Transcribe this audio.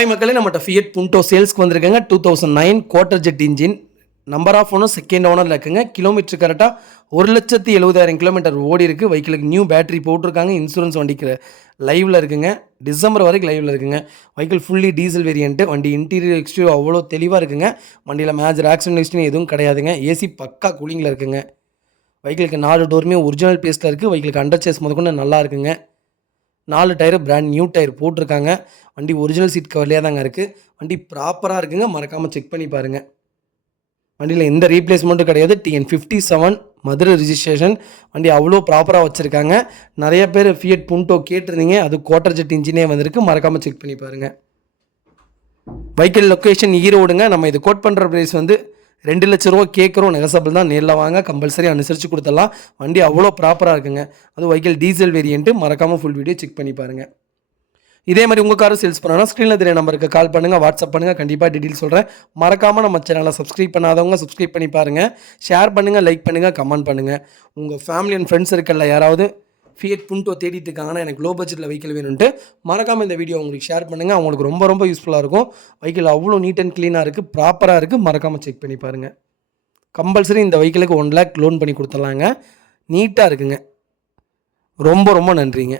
Hi மக்களே, நம்மகிட்ட Fiat புண்டோ சேல்ஸ்க்கு வந்திருக்குங்க. 2009 Quadrajet engine. Number of owner second ஓனரில் இருக்குங்க. கிலோமீட்டர் கரெக்டாக 1,70,70,000 கிலோமீட்டர் ஓடி இருக்குது. வெஹிக்கிளுக்கு நியூ பேட்டரி போட்டிருக்காங்க. இன்சூரன்ஸ் வண்டிக்கு லைவில் இருக்குங்க. டிசம்பர் வரைக்கும் லைவில் இருக்குங்க. Vehicle fully diesel variant. வண்டி இன்டீரியர் எக்ஸ்டீரியர் அவ்வளோ தெளிவாக இருக்குங்க. வண்டியில் மேஜர் ஆக்சிடென்ட் ஹிஸ்ட்ரி எதுவும் கிடையாதுங்க. ஏசி பக்கா கூலிங்கில் இருக்குங்க. வெஹிக்கிளுக்கு 4 டோருமே ஒரிஜினல் பேஸில் இருக்குது. வெஹிக்கிளுக்கு அண்டர் சேஸ் முதற்கொண்டு நல்லா இருக்குங்க. 4 டயரு பிராண்ட் நியூ டயர் போட்டிருக்காங்க. வண்டி ஒரிஜினல் சீட் கவர்லேயே தாங்க இருக்குது. வண்டி ப்ராப்பராக இருக்குங்க. மறக்காமல் செக் பண்ணி பாருங்கள். வண்டியில் எந்த ரீப்ளேஸ்மெண்ட்டும் கிடையாது. TN 57 Madurai registration. வண்டி அவ்வளோ ப்ராப்பராக வச்சுருக்காங்க. நிறைய பேர் ஃபியட் புண்டோ கேட்டிருந்தீங்க. அது குவார்ட்டர் ஜெட் இன்ஜினே வந்திருக்கு. மறக்காமல் செக் பண்ணி பாருங்கள். வெஹிக்கிள் லொக்கேஷன் ஈரோடுங்க. நம்ம இது கோட் பண்ணுற ப்ரைஸ் வந்து 2 லட்ச ரூபா கேட்குறோம். நெகசபிள் தான். நேரில் வாங்க, கம்பல்சரி அனுசரித்து கொடுத்துடலாம். வண்டி அவ்வளோ ப்ராப்பராக இருக்குங்க. அது வெஹிக்கிள் டீசல் வேரியன்ட்டு. மறக்காமல் ஃபுல் வீடியோ செக் பண்ணி பாருங்கள். இதே மாதிரி உங்கள் காரும் சேல்ஸ் பண்ணணும்னா ஸ்க்ரீனில் தெரிய நம்பருக்கு கால் பண்ணுங்கள், வாட்ஸ்அப் பண்ணுங்கள். கண்டிப்பாக டீட்டெயில் சொல்கிறேன். மறக்காமல் நம்ம சேனலை சப்ஸ்கிரைப் பண்ணாதவங்க சப்ஸ்கிரைப் பண்ணி பாருங்கள். ஷேர் பண்ணுங்கள், லைக் பண்ணுங்கள், கமெண்ட் பண்ணுங்கள். உங்கள் ஃபேமிலி அண்ட் ஃப்ரெண்ட்ஸ் இருக்கல யாராவது ஃபியட் புண்டோ தேடிட்டு இருக்காங்கன்னா எனக்கு லோ பட்ஜெட்டில் வெஹிக்கிள் வேணும்ட்டு மறக்காமல் இந்த வீடியோ உங்களுக்கு ஷேர் பண்ணுங்கள். அவங்களுக்கு ரொம்ப ரொம்ப யூஸ்ஃபுல்லாக இருக்கும். வெஹிக்கிள் அவ்வளோ நீட் அண்ட் க்ளீனாக இருக்குது, ப்ராப்பராக இருக்குது. மறக்காமல் செக் பண்ணி பாருங்கள். கம்பல்சரி இந்த வெஹிக்கிளுக்கு 1 லேக் லோன் பண்ணி கொடுத்துடலாங்க. நீட்டாக இருக்குங்க. ரொம்ப ரொம்ப நன்றிங்க.